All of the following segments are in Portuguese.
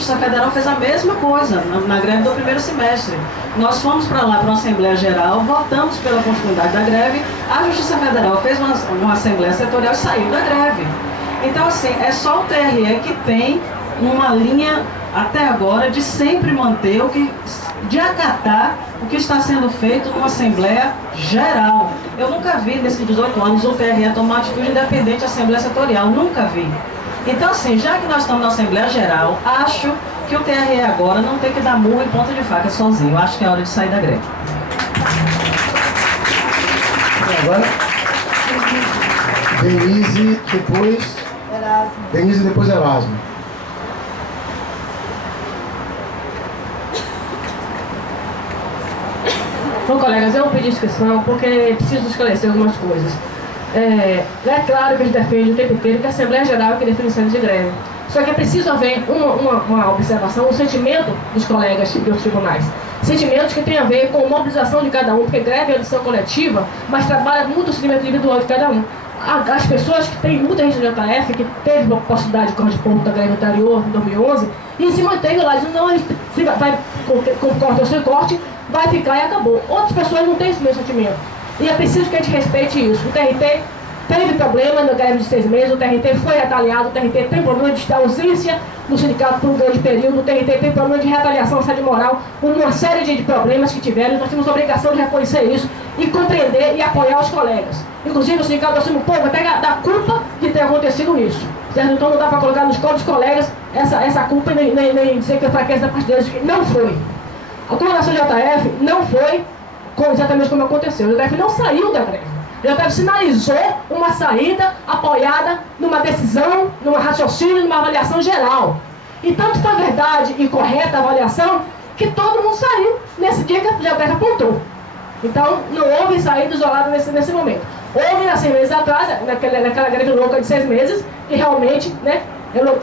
Justiça Federal fez a mesma coisa na greve do primeiro semestre. Nós fomos para lá, para uma Assembleia Geral, votamos pela continuidade da greve, a Justiça Federal fez uma Assembleia Setorial e saiu da greve. Então, assim, é só o TRE que tem uma linha, até agora, de sempre manter de acatar o que está sendo feito numa Assembleia Geral. Eu nunca vi, nesses 18 anos, o TRE tomar atitude independente da Assembleia Setorial, nunca vi. Então, assim, já que nós estamos na Assembleia Geral, acho que o TRE agora não tem que dar murro em ponta de faca sozinho. Acho que é hora de sair da greve. Agora, Denise, depois Erasmo. Denise, depois Erasmo. Bom, colegas, eu pedi inscrição porque preciso esclarecer algumas coisas. É claro que a gente defende o tempo inteiro que a Assembleia Geral é que define centro de greve. Só que é preciso haver uma observação, um sentimento dos colegas de outros tribunais. Sentimentos que têm a ver com mobilização de cada um, porque greve é lição coletiva, mas trabalha muito o sentimento individual de cada um. As pessoas que têm muita gente do JF, que teve a possibilidade de correr de ponto da greve anterior, em 2011, e se manteve lá, dizendo, não, a gente vai com corte ou sem corte, vai ficar e acabou. Outras pessoas não têm esse mesmo sentimento. E é preciso que a gente respeite isso. O TRT teve problema na greve de 6 meses, o TRT foi retaliado, o TRT tem problema de ausência no sindicato por um grande período, o TRT tem problema de retaliação, assédio moral, uma série de problemas que tiveram. Nós temos a obrigação de reconhecer isso e compreender e apoiar os colegas. Inclusive o sindicato assume um pouco até da culpa de ter acontecido isso. Certo? Então não dá para colocar nos colos dos colegas essa culpa e nem dizer que é fraqueza da parte deles, que não foi. A coordenação JF não foi exatamente como aconteceu. O JF não saiu da greve. O JF sinalizou uma saída apoiada numa decisão, num raciocínio, numa avaliação geral. E tanto foi verdade e correta a avaliação que todo mundo saiu nesse dia que o JF apontou. Então não houve saída isolada nesse momento. Houve há 6 meses atrás, naquela greve louca de 6 meses, que realmente, né,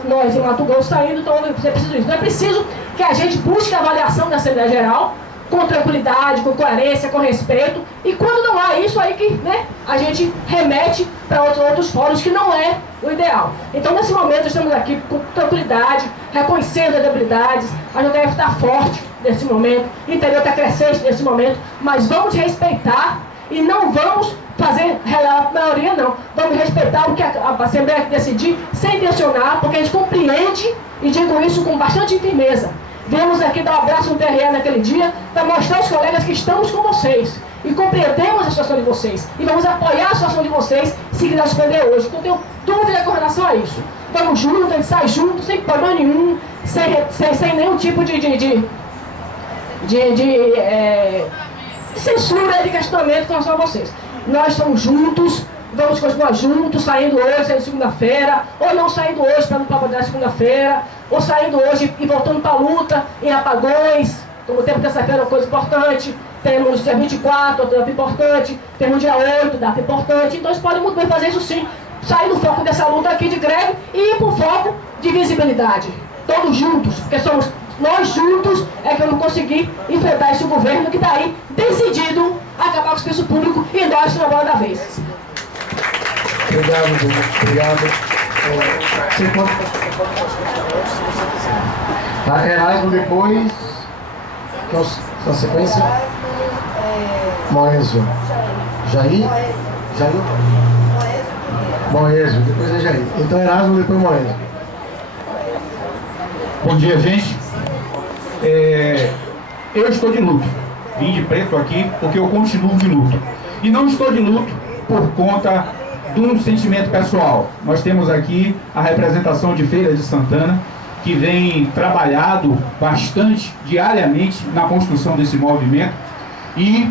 nós em Mato Grosso saindo, então é preciso isso. Não é preciso que a gente busque a avaliação da Assembleia Geral com tranquilidade, com coerência, com respeito, e quando não há isso aí que, né, a gente remete para outros fóruns, que não é o ideal. Então nesse momento estamos aqui com tranquilidade, reconhecendo as debilidades, a JF está forte nesse momento, o interior está crescente nesse momento, mas vamos respeitar e não vamos fazer a maioria não, vamos respeitar o que a Assembleia decidir sem tensionar, porque a gente compreende, e digo isso com bastante firmeza. Viemos aqui dar um abraço no TRE naquele dia para mostrar aos colegas que estamos com vocês e compreendemos a situação de vocês e vamos apoiar a situação de vocês se quiser suspender hoje. Não tenho dúvida com relação a isso. Vamos juntos, a gente sai junto, sem problema nenhum, sem nenhum tipo de censura, de questionamento com relação a vocês. Nós estamos juntos, vamos continuar juntos, saindo hoje, saindo segunda-feira, ou não saindo hoje para não trabalhar segunda-feira, ou saindo hoje e voltando para a luta em apagões, como temos terça-feira, uma coisa importante, temos dia 24, outra data importante, temos dia 8, data importante, então eles podem muito bem fazer isso sim, sair do foco dessa luta aqui de greve e ir para o foco de visibilidade, todos juntos, porque somos nós juntos é que vamos conseguir enfrentar esse governo que está aí decidido a acabar com o serviço público e dar isso na bola da vez. Obrigado, Bruno. Obrigado. Você pode tá, Erasmo depois. Que é a sequência? Moésio. Jair? Jair? Moésio, depois é Jair. Então Erasmo, depois Moésio. Bom dia, gente. Eu estou de luto. Vim de preto aqui porque eu continuo de luto. E não estou de luto por conta de um sentimento pessoal. Nós temos aqui a representação de Feira de Santana, que vem trabalhado bastante diariamente na construção desse movimento. E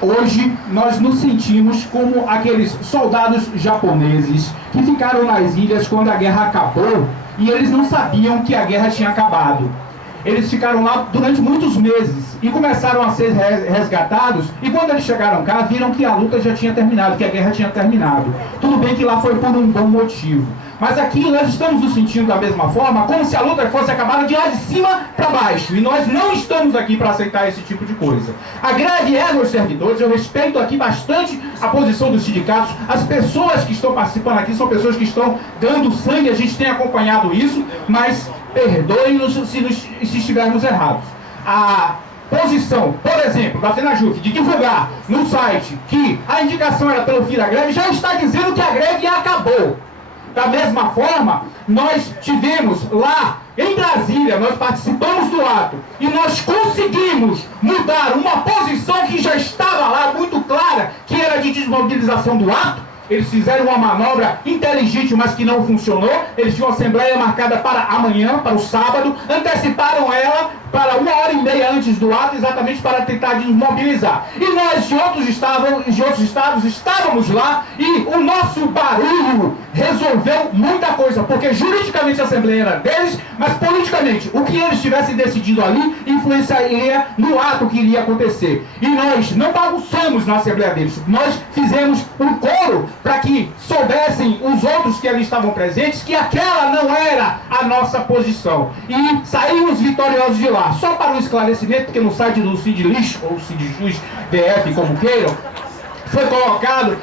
hoje nós nos sentimos como aqueles soldados japoneses que ficaram nas ilhas quando a guerra acabou e eles não sabiam que a guerra tinha acabado. Eles ficaram lá durante muitos meses e começaram a ser resgatados, e quando eles chegaram cá, viram que a luta já tinha terminado, que a guerra tinha terminado. Tudo bem que lá foi por um bom motivo, mas aqui nós estamos nos sentindo da mesma forma, como se a luta fosse acabada de lá de cima para baixo, e nós não estamos aqui para aceitar esse tipo de coisa. A greve é dos servidores, eu respeito aqui bastante a posição dos sindicatos, as pessoas que estão participando aqui são pessoas que estão dando sangue, a gente tem acompanhado isso, mas perdoe-nos se estivermos errados. A posição, por exemplo, da FENAJUF, de divulgar no site que a indicação era pelo fim da greve, já está dizendo que a greve acabou. Da mesma forma, nós tivemos lá em Brasília, nós participamos do ato e nós conseguimos mudar uma posição que já estava lá muito clara, que era de desmobilização do ato. Eles fizeram uma manobra inteligente, mas que não funcionou. Eles tinham uma assembleia marcada para amanhã, para o sábado, anteciparam ela para 1h30 antes do ato, exatamente para tentar desmobilizar. E nós de outros estados estávamos lá e o nosso barulho resolveu muita coisa, porque juridicamente a assembleia era deles, mas politicamente o que eles tivessem decidido ali influenciaria no ato que iria acontecer. E nós não bagunçamos na assembleia deles, nós fizemos um coro para que soubessem os outros que ali estavam presentes que aquela não era a nossa posição. E saímos vitoriosos de lá. Só para um esclarecimento, porque no site do Cid-Lixo, ou Cid-Jus DF, como queiram, foi colocado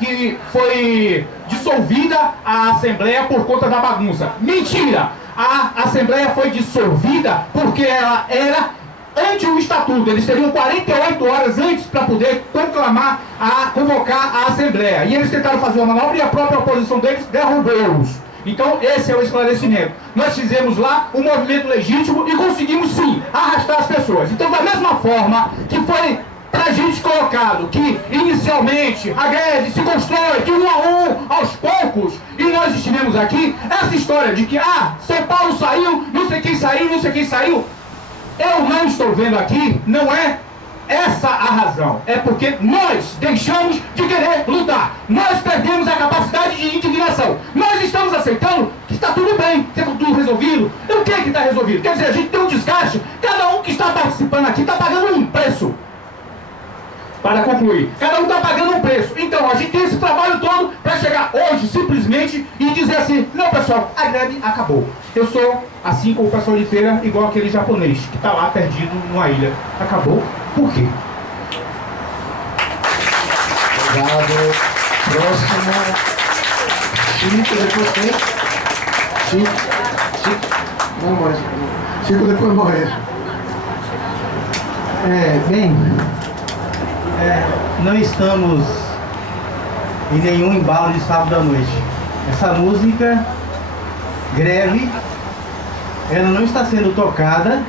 que foi dissolvida a Assembleia por conta da bagunça. Mentira! A Assembleia foi dissolvida porque ela era ante o Estatuto. Eles teriam 48 horas antes para poder convocar a Assembleia. E eles tentaram fazer uma manobra e a própria oposição deles derrubou-os. Então esse é o esclarecimento. Nós fizemos lá um movimento legítimo e conseguimos sim arrastar as pessoas. Então, da mesma forma que foi pra gente colocado que inicialmente a greve se constrói de 1 a 1, aos poucos, e nós estivemos aqui, essa história de que São Paulo saiu, não sei quem saiu, eu não estou vendo aqui, não é essa a razão. É porque nós deixamos de querer lutar. Nós perdemos a capacidade de indignação. Nós estamos aceitando que está tudo bem, que está tudo resolvido. E o que está resolvido? Quer dizer, a gente tem um desgaste. Cada um que está participando aqui está pagando um preço. Para concluir, cada um está pagando um preço. Então, a gente tem esse trabalho todo para chegar hoje, simplesmente, e dizer assim, não, pessoal, a greve acabou. Eu sou, assim como o pessoal de feira, igual aquele japonês, que está lá perdido numa ilha. Acabou? Por quê? Obrigado. Próximo. Chico, depois quem? Chico. Não morre. Chico, depois morrer. Não estamos em nenhum embalo de sábado à noite. Essa música, greve, ela não está sendo tocada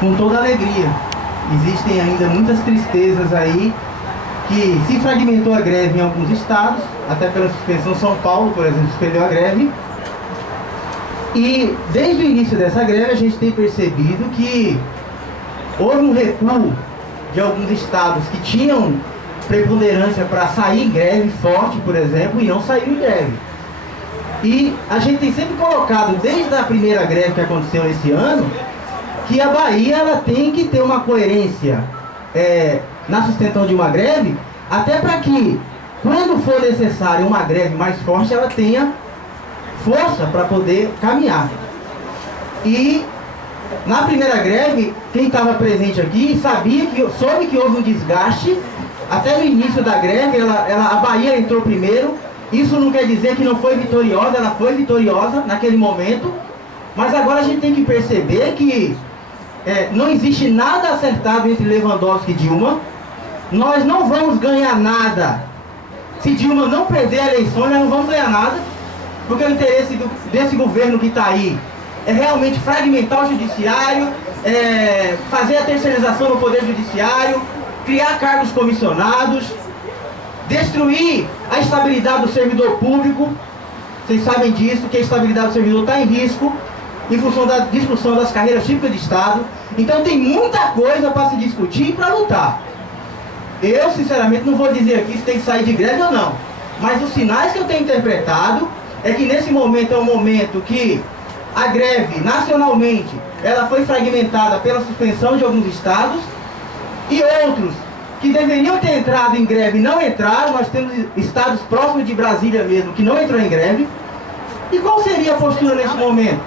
com toda alegria. Existem ainda muitas tristezas aí, que se fragmentou a greve em alguns estados, até pela suspensão. São Paulo, por exemplo, suspendeu a greve. E desde o início dessa greve a gente tem percebido que houve um recuo de alguns estados que tinham preponderância para sair em greve forte, por exemplo, e não saíram em greve. E a gente tem sempre colocado, desde a primeira greve que aconteceu esse ano, que a Bahia ela tem que ter uma coerência na sustentação de uma greve, até para que, quando for necessário uma greve mais forte, ela tenha força para poder caminhar. E na primeira greve, quem estava presente aqui soube que houve um desgaste. Até no início da greve, a Bahia entrou primeiro. Isso não quer dizer que não foi vitoriosa, ela foi vitoriosa naquele momento. Mas agora a gente tem que perceber que não existe nada acertado entre Lewandowski e Dilma. Nós não vamos ganhar nada. Se Dilma não perder a eleição, nós não vamos ganhar nada. Porque o interesse desse governo que está aí é realmente fragmentar o judiciário, fazer a terceirização no poder judiciário, criar cargos comissionados, destruir a estabilidade do servidor público. Vocês sabem disso, que a estabilidade do servidor está em risco em função da discussão das carreiras típicas de Estado. Então tem muita coisa para se discutir e para lutar. Eu, sinceramente, não vou dizer aqui se tem que sair de greve ou não, mas os sinais que eu tenho interpretado é que nesse momento é um momento que a greve, nacionalmente, ela foi fragmentada pela suspensão de alguns estados, e outros que deveriam ter entrado em greve não entraram. Nós temos estados próximos de Brasília mesmo que não entrou em greve. E qual seria a postura nesse momento?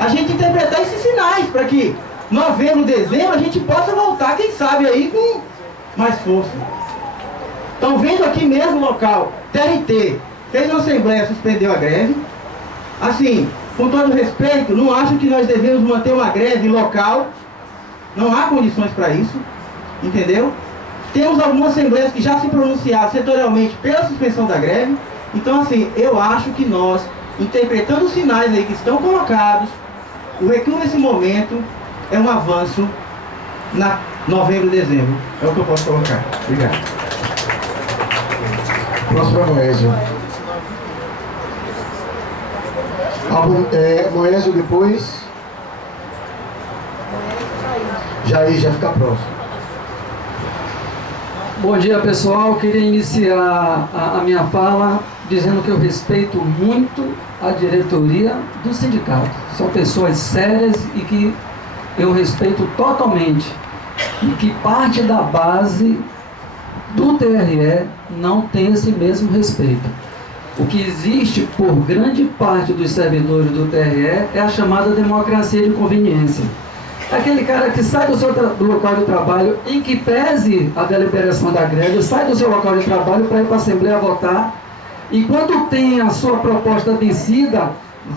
A gente interpretar esses sinais para que novembro, dezembro, a gente possa voltar, quem sabe, aí com mais força. Estão vendo aqui mesmo o local, TRT, fez uma assembleia, suspendeu a greve. Assim, com todo respeito, não acho que nós devemos manter uma greve local. Não há condições para isso, entendeu? Temos algumas assembleias que já se pronunciaram setorialmente pela suspensão da greve. Então, assim, eu acho que nós, interpretando os sinais aí que estão colocados, o recuo nesse momento é um avanço na novembro, dezembro. É o que eu posso colocar. Obrigado. Próximo é Moésio. Moésio depois. Jair já fica próximo. Bom dia, pessoal. Queria iniciar a minha fala dizendo que eu respeito muito a diretoria do sindicato. São pessoas sérias e que eu respeito totalmente. E que parte da base do TRE não tem esse mesmo respeito. O que existe por grande parte dos servidores do TRE é a chamada democracia de conveniência. Aquele cara que sai do local de trabalho, em que pese a deliberação da greve, sai do seu local de trabalho para ir para a Assembleia votar, e quando tem a sua proposta vencida,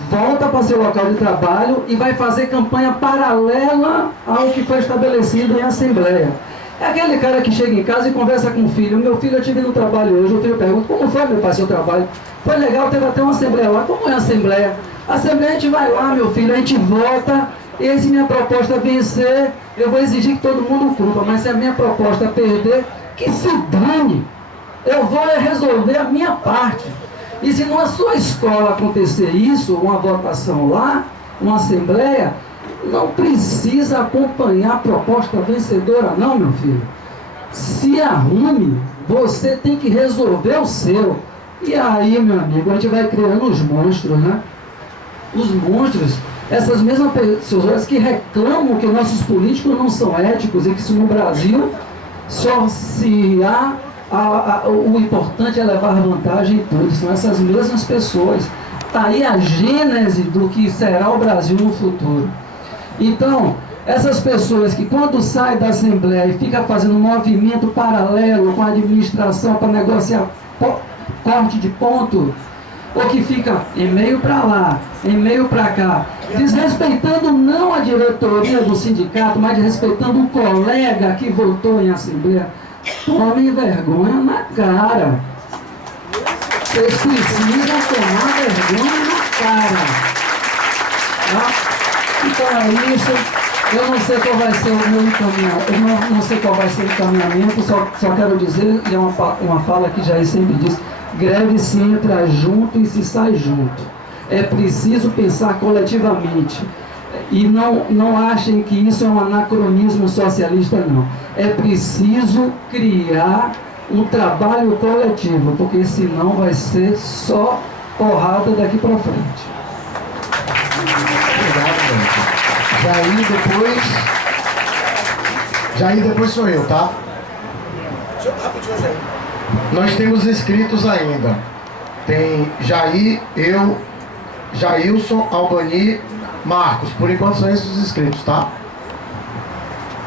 volta para seu local de trabalho e vai fazer campanha paralela ao que foi estabelecido em Assembleia. É aquele cara que chega em casa e conversa com o filho. Meu filho, eu tive no trabalho hoje. O filho pergunta: como foi, meu pai, seu trabalho? Foi legal, teve até uma Assembleia lá. Como é a Assembleia? A Assembleia a gente vai lá, meu filho, a gente vota. E se minha proposta vencer, eu vou exigir que todo mundo cumpra. Mas se a minha proposta perder, que se dane. Eu vou resolver a minha parte. E se na sua escola acontecer isso, uma votação lá, uma Assembleia, não precisa acompanhar a proposta vencedora não, meu filho. Se arrume, você tem que resolver o seu. E aí, meu amigo, a gente vai criando os monstros, né? Os monstros, essas mesmas pessoas que reclamam que nossos políticos não são éticos e que isso no Brasil só se há o importante é levar vantagem em tudo. São essas mesmas pessoas. Está aí a gênese do que será o Brasil no futuro. Então, essas pessoas que quando saem da Assembleia e ficam fazendo um movimento paralelo com a administração para negociar corte de ponto, ou que fica e-mail para lá, e-mail para cá, desrespeitando não a diretoria do sindicato, mas respeitando o colega que votou em Assembleia, tomem vergonha na cara. Vocês precisam tomar vergonha na cara. Tá? Então é isso. Eu não sei qual vai ser o meu encaminhamento. Eu não sei qual vai ser o encaminhamento. Só quero dizer, e é uma fala que Jair sempre diz: greve se entra junto e se sai junto. É preciso pensar coletivamente. E não achem que isso é um anacronismo socialista, não. É preciso criar um trabalho coletivo, porque senão vai ser só porrada daqui para frente. Obrigado, gente. Jair depois sou eu, tá? Rapidinho, Jair. Nós temos inscritos ainda. Tem Jair, eu, Jailson, Albani, Marcos. Por enquanto são esses os inscritos, tá?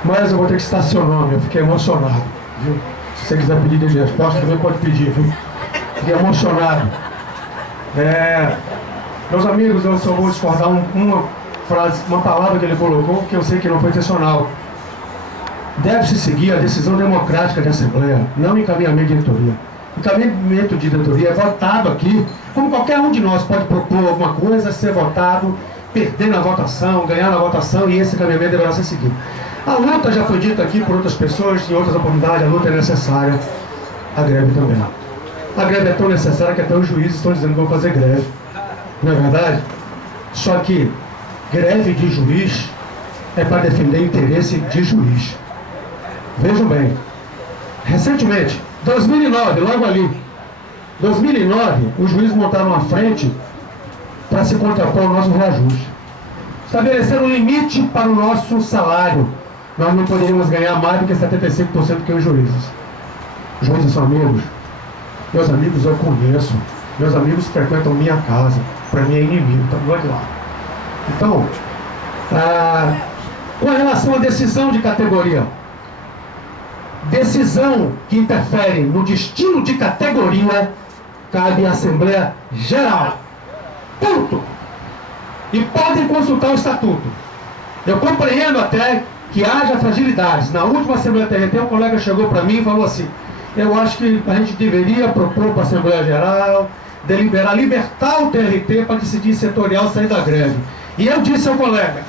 Mas eu vou ter que citar seu nome, eu fiquei emocionado, viu? Se você quiser pedir de resposta, também pode pedir, viu? Fiquei emocionado. Meus amigos, eu só vou discordar uma frase, uma palavra que ele colocou, que eu sei que não foi intencional. Deve-se seguir a decisão democrática de Assembleia, não encaminhamento de diretoria. Encaminhamento de diretoria é votado aqui, como qualquer um de nós pode propor alguma coisa, ser votado, perder na votação, ganhar na votação, e esse encaminhamento deverá ser seguido. A luta já foi dita aqui por outras pessoas, em outras oportunidades, a luta é necessária, a greve também. A greve é tão necessária que até os juízes estão dizendo que vão fazer greve. Não é verdade? Só que greve de juiz é para defender interesse de juiz. Vejam bem, recentemente, 2009, logo ali, 2009, os juízes montaram uma frente para se contrapor ao nosso reajuste. Estabeleceram um limite para o nosso salário. Nós não poderíamos ganhar mais do que 75% que os juízes. Os juízes são amigos. Meus amigos eu conheço. Meus amigos frequentam minha casa. Para mim é inimigo, tá do lado de lá. Então, com relação à decisão de categoria, decisão que interfere no destino de categoria, cabe à Assembleia Geral. Ponto! E podem consultar o estatuto. Eu compreendo até que haja fragilidades. Na última Assembleia TRT, um colega chegou para mim e falou assim: eu acho que a gente deveria propor para a Assembleia Geral, deliberar, libertar o TRT para decidir setorial sair da greve. E eu disse ao colega: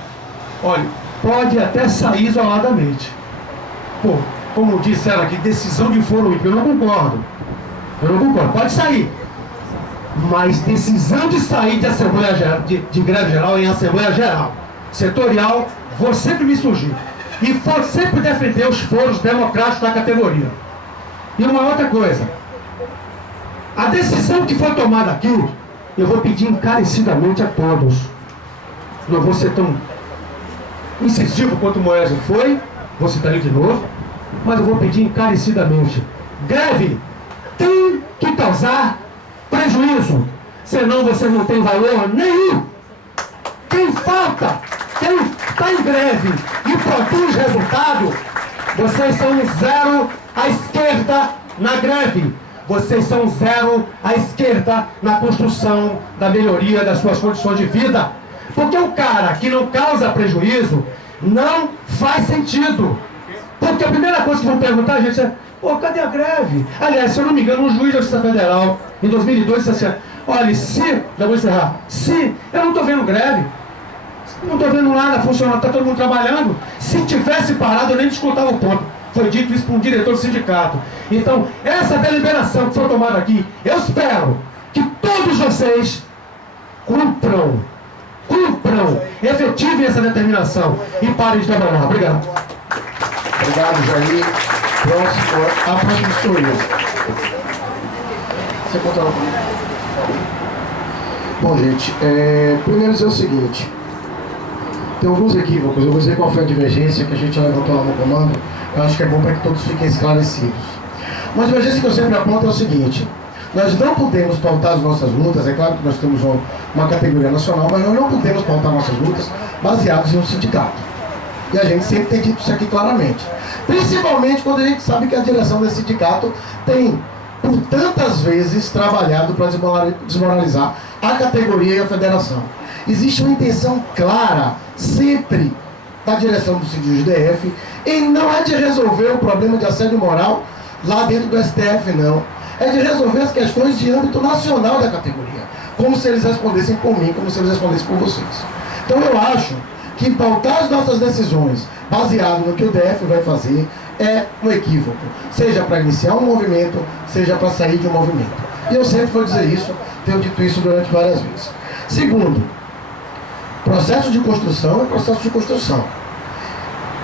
olha, pode até sair isoladamente. Pô, como disseram aqui, decisão de foro ímpio, eu não concordo. Pode sair. Mas decisão de sair de Assembleia Geral, de greve geral em Assembleia Geral, setorial, vou sempre me surgir. E vou sempre defender os foros democráticos da categoria. E uma outra coisa, a decisão que foi tomada aqui, eu vou pedir encarecidamente a todos. Não vou ser tão incisivo quanto o Moésio foi, vou citar ele de novo, mas eu vou pedir encarecidamente: greve tem que causar prejuízo, senão você não tem valor nenhum. Quem falta, quem está em greve e produz resultado, vocês são zero à esquerda na greve. Vocês são zero à esquerda na construção da melhoria das suas condições de vida. Porque o cara que não causa prejuízo não faz sentido. Porque a primeira coisa que vão perguntar a gente é: pô, cadê a greve? Aliás, se eu não me engano, um juiz da Justiça Federal, em 2002, disse assim: olha, já vou encerrar, se eu não estou vendo greve, não estou vendo nada funcionando, está todo mundo trabalhando, se tivesse parado eu nem discutava o ponto. Foi dito isso por um diretor do sindicato. Então, essa deliberação que foi tomada aqui, eu espero que todos vocês cumpram, efetivem essa determinação e parem de trabalhar. Obrigado. Obrigado, Jair. A próxima sou eu. Você controla comigo? Bom, gente, primeiro dizer o seguinte: tem alguns equívocos. Eu vou dizer qual foi a divergência que a gente levantou lá no comando. Eu acho que é bom para que todos fiquem esclarecidos. Uma divergência que eu sempre aponto é o seguinte: nós não podemos pautar as nossas lutas. É claro que nós temos uma categoria nacional, mas nós não podemos pautar nossas lutas baseadas em um sindicato. E a gente sempre tem dito isso aqui claramente. Principalmente quando a gente sabe que a direção desse sindicato tem, por tantas vezes, trabalhado para desmoralizar a categoria e a federação. Existe uma intenção clara, sempre, da direção do DF, e não é de resolver o problema de assédio moral lá dentro do STF, não. É de resolver as questões de âmbito nacional da categoria. Como se eles respondessem por mim, como se eles respondessem por vocês. Então eu acho que pautar as nossas decisões baseado no que o DF vai fazer é um equívoco. Seja para iniciar um movimento, seja para sair de um movimento. E eu sempre vou dizer isso, tenho dito isso durante várias vezes. Segundo, processo de construção é processo de construção.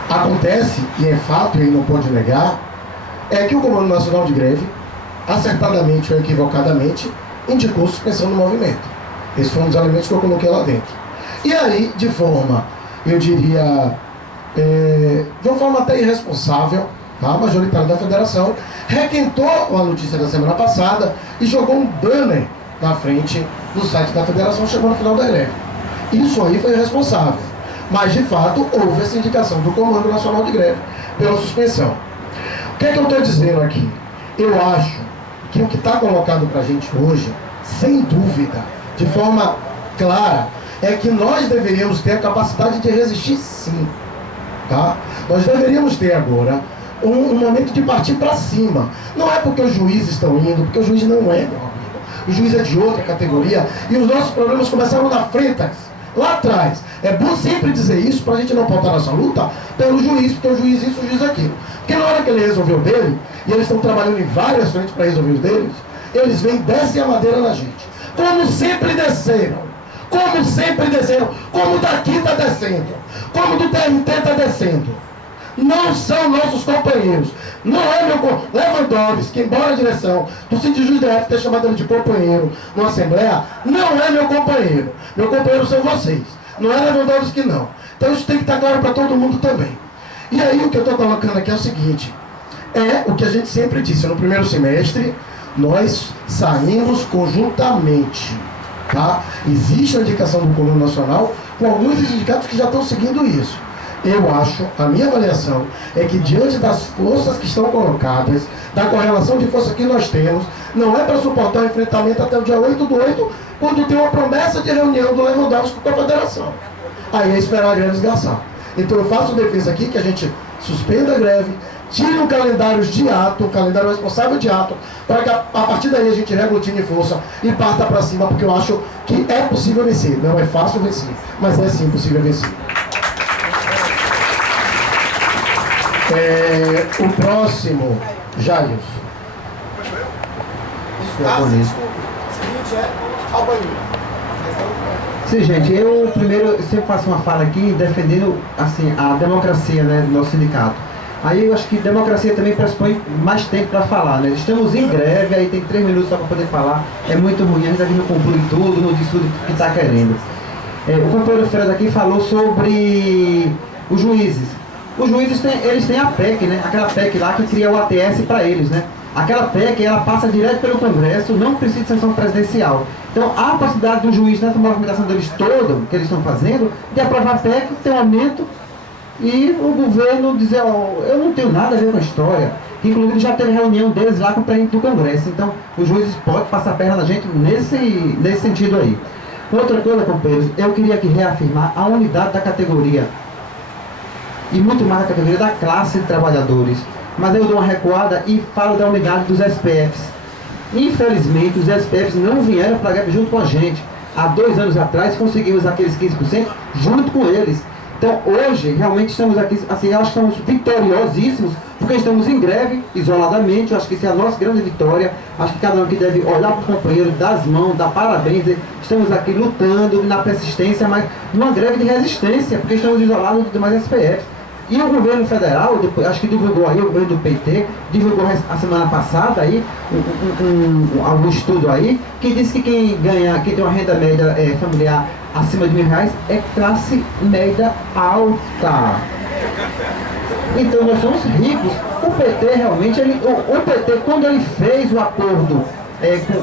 Acontece, e é fato, e não pode negar, é que o Comando Nacional de Greve, acertadamente ou equivocadamente, indicou suspensão do movimento. Esse foi um dos elementos que eu coloquei lá dentro. E aí, de forma, eu diria, de uma forma até irresponsável, tá? A majoritária da federação requentou a notícia da semana passada e jogou um banner na frente do site da federação, chegou no final da greve. Isso aí foi irresponsável. Mas, de fato, houve essa indicação do Comando Nacional de Greve pela suspensão. O que é que eu estou dizendo aqui? Eu acho que o que está colocado para a gente hoje, sem dúvida, de forma clara, é que nós deveríamos ter a capacidade de resistir, sim. Tá? Nós deveríamos ter agora um momento de partir para cima. Não é porque os juízes estão indo, porque o juiz não é, meu amigo. O juiz é de outra categoria e os nossos problemas começaram na Freitas, lá atrás. É bom sempre dizer isso para a gente não pautar nossa luta pelo juiz, porque o juiz isso, o juiz aquilo. Porque na hora que ele resolveu o dele, e eles estão trabalhando em várias frentes para resolver os deles, eles vêm e descem a madeira na gente. Como sempre desceram. Como daqui está descendo, como do TRT está descendo. Não são nossos companheiros. Não é meu Lewandowski, que embora a direção do Sindicato deve ter chamado ele de companheiro numa Assembleia, não é meu companheiro. Meu companheiro são vocês. Não é Lewandowski, não. Então isso tem que estar claro para todo mundo também. E aí o que eu estou colocando aqui é o seguinte: é o que a gente sempre disse, no primeiro semestre nós saímos conjuntamente. Tá? Existe a indicação do Comando Nacional com alguns sindicatos que já estão seguindo isso. Eu acho, a minha avaliação é que diante das forças que estão colocadas, da correlação de força que nós temos, não é para suportar o enfrentamento até o dia 8/8 quando tem uma promessa de reunião do Lewandowski com a federação. Aí é esperar a greve esgarçar. Então eu faço defesa aqui que a gente suspenda a greve, tire um calendário de ato, um calendário responsável de ato, para que a partir daí a gente reaglutine força e parta para cima, porque eu acho que é possível vencer. Não é fácil vencer, mas é sim possível vencer. O próximo, Jair. Sim, gente, eu primeiro sempre faço uma fala aqui defendendo assim, a democracia, né, do nosso sindicato. Aí eu acho que democracia também pressupõe mais tempo para falar, né? Estamos em greve, aí tem 3 minutos só para poder falar, é muito ruim, a gente aqui não conclui tudo, não diz tudo que está querendo. O companheiro Fred aqui falou sobre os juízes. Os juízes eles têm a PEC, né? Aquela PEC lá que cria o ATS para eles, né? Aquela PEC, ela passa direto pelo Congresso, não precisa de sanção presidencial. Então, há a possibilidade do juiz, nessa movimentação deles toda, que eles estão fazendo, de aprovar a PEC, ter um aumento, e o governo dizer, ó, eu não tenho nada a ver com a história. Inclusive, já teve reunião deles lá com o presidente do Congresso. Então, os juízes podem passar a perna na gente nesse sentido aí. Outra coisa, companheiros, eu queria aqui reafirmar a unidade da categoria. E muito mais da categoria da classe de trabalhadores. Mas eu dou uma recuada e falo da unidade dos SPFs. Infelizmente, os SPFs não vieram para a greve junto com a gente. Há 2 anos atrás, conseguimos aqueles 15% junto com eles. Então, hoje, realmente estamos aqui, assim, eu acho que estamos vitoriosíssimos, porque estamos em greve, isoladamente. Eu acho que isso é a nossa grande vitória. Acho que cada um aqui deve olhar para o companheiro, dar as mãos, dar parabéns. Estamos aqui lutando na persistência, mas numa greve de resistência, porque estamos isolados dos demais SPFs. E o governo federal, depois, acho que divulgou aí, o governo do PT, divulgou a semana passada aí, algum estudo aí, que diz que quem tem uma renda média familiar acima de R$1.000 é classe média alta. Então nós somos ricos. O PT realmente, o PT, quando ele fez o acordo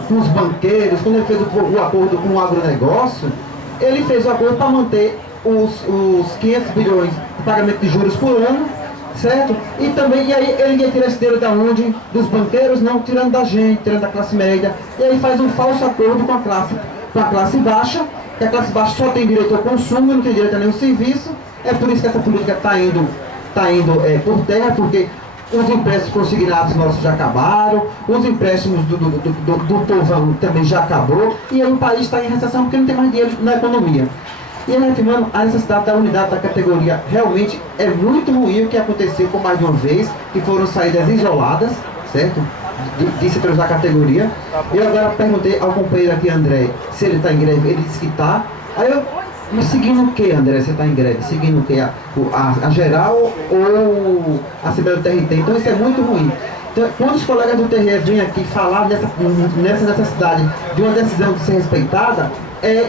com os banqueiros, quando ele fez o acordo com o agronegócio, ele fez o acordo para manter os 500 bilhões de pagamento de juros por ano, certo? E também, e aí ele ia tirar esse dinheiro da onde? Dos banqueiros? Não, tirando da gente, tirando da classe média. E aí faz um falso acordo com a classe baixa, que a classe baixa só tem direito ao consumo, não tem direito a nenhum serviço. É por isso que essa política está indo por terra, porque os empréstimos consignados nossos já acabaram, os empréstimos do povão também já acabou, e aí o país está em recessão porque não tem mais dinheiro na economia. E reafirmando a necessidade da unidade da categoria, realmente é muito ruim o que aconteceu por mais de uma vez, que foram saídas isoladas, certo? De setores da categoria. Eu agora perguntei ao companheiro aqui, André, se ele está em greve, ele disse que está. Aí eu, mas seguindo o que, André, você está em greve? Seguindo o que? A geral ou a Assembleia do TRT? Então isso é muito ruim. Então, quando os colegas do TRE vêm aqui falar nessa necessidade de uma decisão de ser respeitada,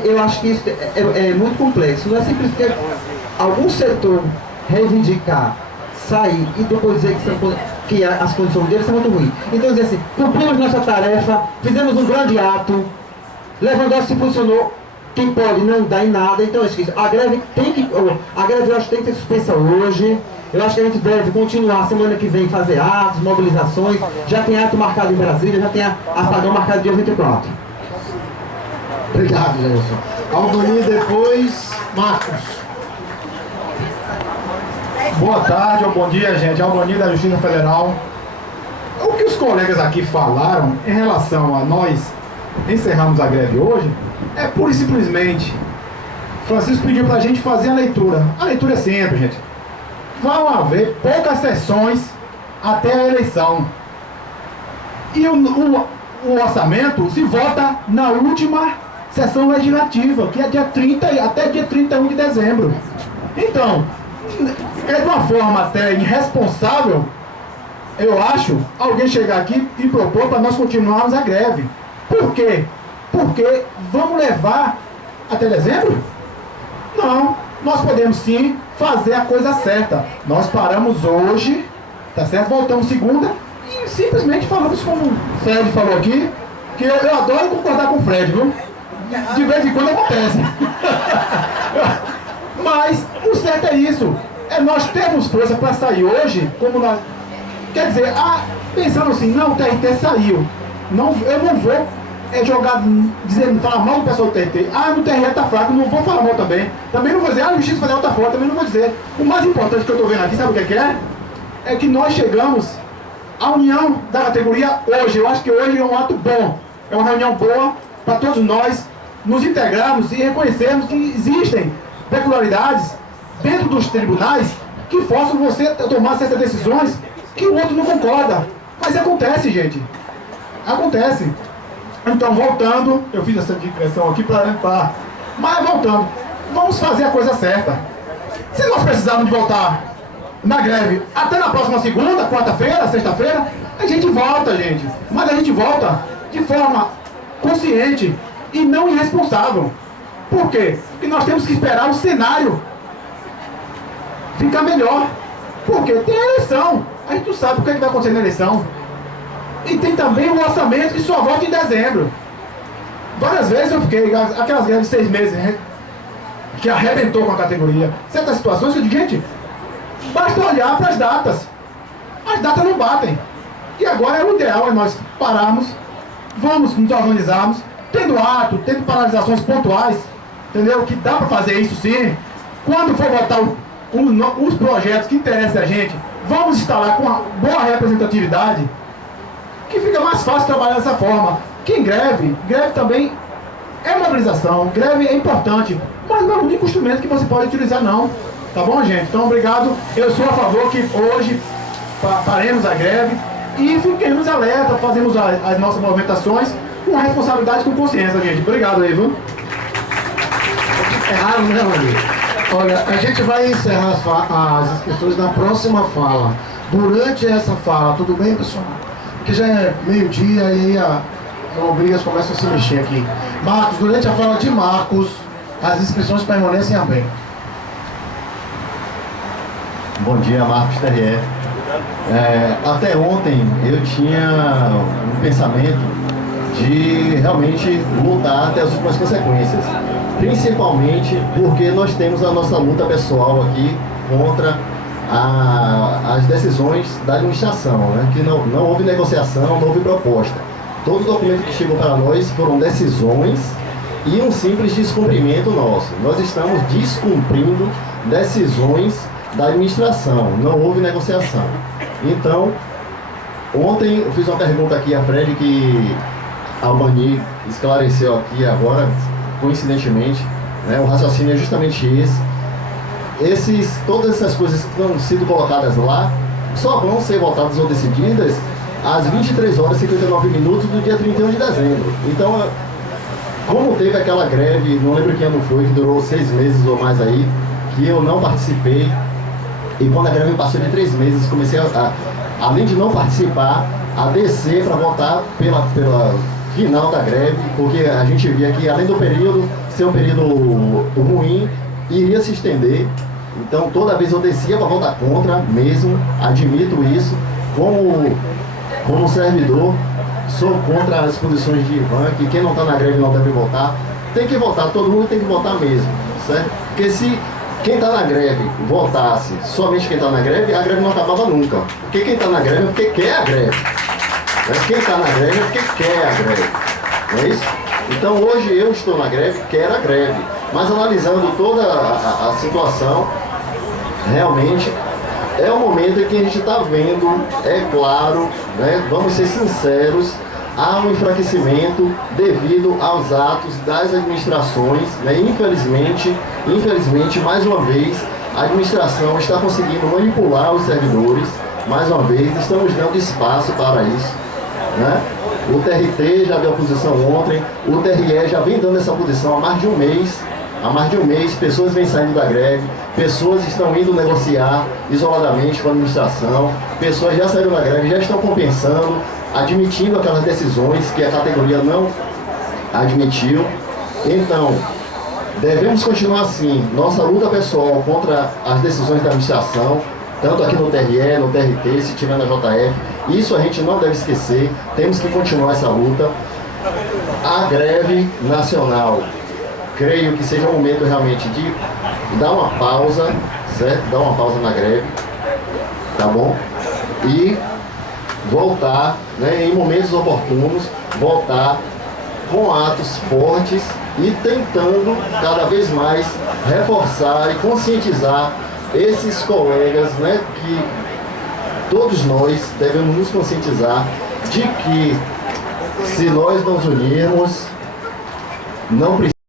eu acho que isso é muito complexo. Não é simplesmente algum setor reivindicar, sair e depois dizer que as condições deles são muito ruins. Então, dizer assim, cumprimos nossa tarefa, fizemos um grande ato, Lewandowski se posicionou, quem pode não dá em nada. Então, eu esqueço, a greve eu acho que tem que ser suspensa hoje. Eu acho que a gente deve continuar semana que vem fazer atos, mobilizações. Já tem ato marcado em Brasília, já tem apagão marcado dia 24. Obrigado, Jailson. Albani, depois Marcos. Boa tarde ou bom dia, gente. Albani da Justiça Federal. O que os colegas aqui falaram em relação a nós encerrarmos a greve hoje é pura e simplesmente Francisco pediu pra gente fazer a leitura. A leitura é simples, gente. Vão haver poucas sessões até a eleição. E o orçamento se vota na última sessão legislativa, que é dia 30, até dia 31 de dezembro. Então, é de uma forma até irresponsável, eu acho, alguém chegar aqui e propor para nós continuarmos a greve. Por quê? Porque vamos levar até dezembro? Não, nós podemos sim fazer a coisa certa. Nós paramos hoje, tá certo? Voltamos segunda e simplesmente falamos como o Fred falou aqui, que eu adoro concordar com o Fred, viu? De vez em quando acontece. Mas o certo é isso. Nós temos força para sair hoje, como nós... Quer dizer, pensando assim, não, o TRT saiu. Não, eu não vou jogar, falar mal do pessoal do TRT. Ah, no TRE tá fraco, não vou falar mal também. Também não vou dizer, a Justiça Federal tá forte, também não vou dizer. O mais importante que eu tô vendo aqui, sabe o que é? É que nós chegamos à união da categoria hoje. Eu acho que hoje é um ato bom. É uma reunião boa para todos nós nos integrarmos e reconhecermos que existem peculiaridades dentro dos tribunais que forçam você a tomar certas decisões que o outro não concorda. Mas acontece, gente. Acontece. Então, voltando, eu fiz essa digressão aqui para limpar. Mas voltando, vamos fazer a coisa certa. Se nós precisarmos de voltar na greve até na próxima segunda, quarta-feira, sexta-feira, a gente volta, gente. Mas a gente volta de forma consciente e não irresponsável. Por quê? Porque nós temos que esperar o cenário ficar melhor. Porque tem a eleição. A gente não sabe o que vai acontecer na eleição. E tem também o orçamento que só volta em dezembro. Várias vezes eu fiquei, aquelas greves de 6 meses, que arrebentou com a categoria. Certas situações que eu digo, gente, basta olhar para as datas. As datas não batem. E agora o ideal é nós pararmos, vamos nos organizarmos, tendo ato, tendo paralisações pontuais, entendeu? Que dá para fazer isso sim. Quando for votar os projetos que interessam a gente, vamos instalar com uma boa representatividade, que fica mais fácil trabalhar dessa forma. Quem greve também é mobilização, greve é importante, mas não é o único instrumento que você pode utilizar não. Tá bom, gente? Então, obrigado. Eu sou a favor que hoje paremos a greve e fiquemos alerta, fazemos as nossas movimentações com responsabilidade e com consciência, gente. Obrigado aí, viu? Errado, né, Maria? Olha, a gente vai encerrar as inscrições na próxima fala. Durante essa fala, tudo bem, pessoal? Porque já é meio-dia e aí as lombrigas começam a se mexer aqui. Marcos, durante a fala de Marcos, as inscrições permanecem abertas. Bom dia, Marcos TRE. Até ontem eu tinha um pensamento de realmente lutar até as últimas consequências. Principalmente porque nós temos a nossa luta pessoal aqui contra as decisões da administração, né? Que não houve negociação, não houve proposta. Todo documento que chegou para nós foram decisões e um simples descumprimento nosso. Nós estamos descumprindo decisões da administração, não houve negociação. Então, ontem eu fiz uma pergunta aqui a Fred que a Albani esclareceu aqui agora, coincidentemente, né? O raciocínio é justamente esse. Todas essas coisas que estão sendo colocadas lá só vão ser votadas ou decididas às 23 horas e 59 minutos do dia 31 de dezembro. Então, como teve aquela greve, não lembro que ano foi, que durou 6 meses ou mais aí, que eu não participei, e quando a greve passou de 3 meses, comecei além de não participar, a descer para votar pela final da greve, porque a gente via que além do período ser um período ruim, iria se estender. Então toda vez eu descia para votar contra mesmo, admito isso, como servidor, sou contra as posições de Ivan, que quem não está na greve não deve votar. Tem que votar, todo mundo tem que votar mesmo, certo? Porque se quem está na greve votasse somente quem está na greve, a greve não acabava nunca. Porque quem está na greve é porque quer a greve. Quem está na greve é porque quer a greve. Não é isso? Então hoje eu estou na greve, quero a greve. Mas analisando toda a situação, realmente é o momento em que a gente está vendo, é claro, né, vamos ser sinceros, há um enfraquecimento devido aos atos das administrações, né? Infelizmente, mais uma vez, a administração está conseguindo manipular os servidores, mais uma vez, estamos dando espaço para isso, né? O TRT já deu a posição ontem, o TRE já vem dando essa posição há mais de um mês. Há mais de um mês, pessoas vêm saindo da greve, pessoas estão indo negociar isoladamente com a administração, pessoas já saíram da greve, já estão compensando, admitindo aquelas decisões que a categoria não admitiu. Então, devemos continuar assim, nossa luta pessoal contra as decisões da administração, tanto aqui no TRE, no TRT, se tiver na JF, isso a gente não deve esquecer, temos que continuar essa luta. A greve nacional, creio que seja o momento realmente de dar uma pausa, certo? Dar uma pausa na greve, tá bom? E voltar, né, em momentos oportunos, voltar com atos fortes e tentando cada vez mais reforçar e conscientizar esses colegas, né, que todos nós devemos nos conscientizar de que se nós nos unirmos, não precisamos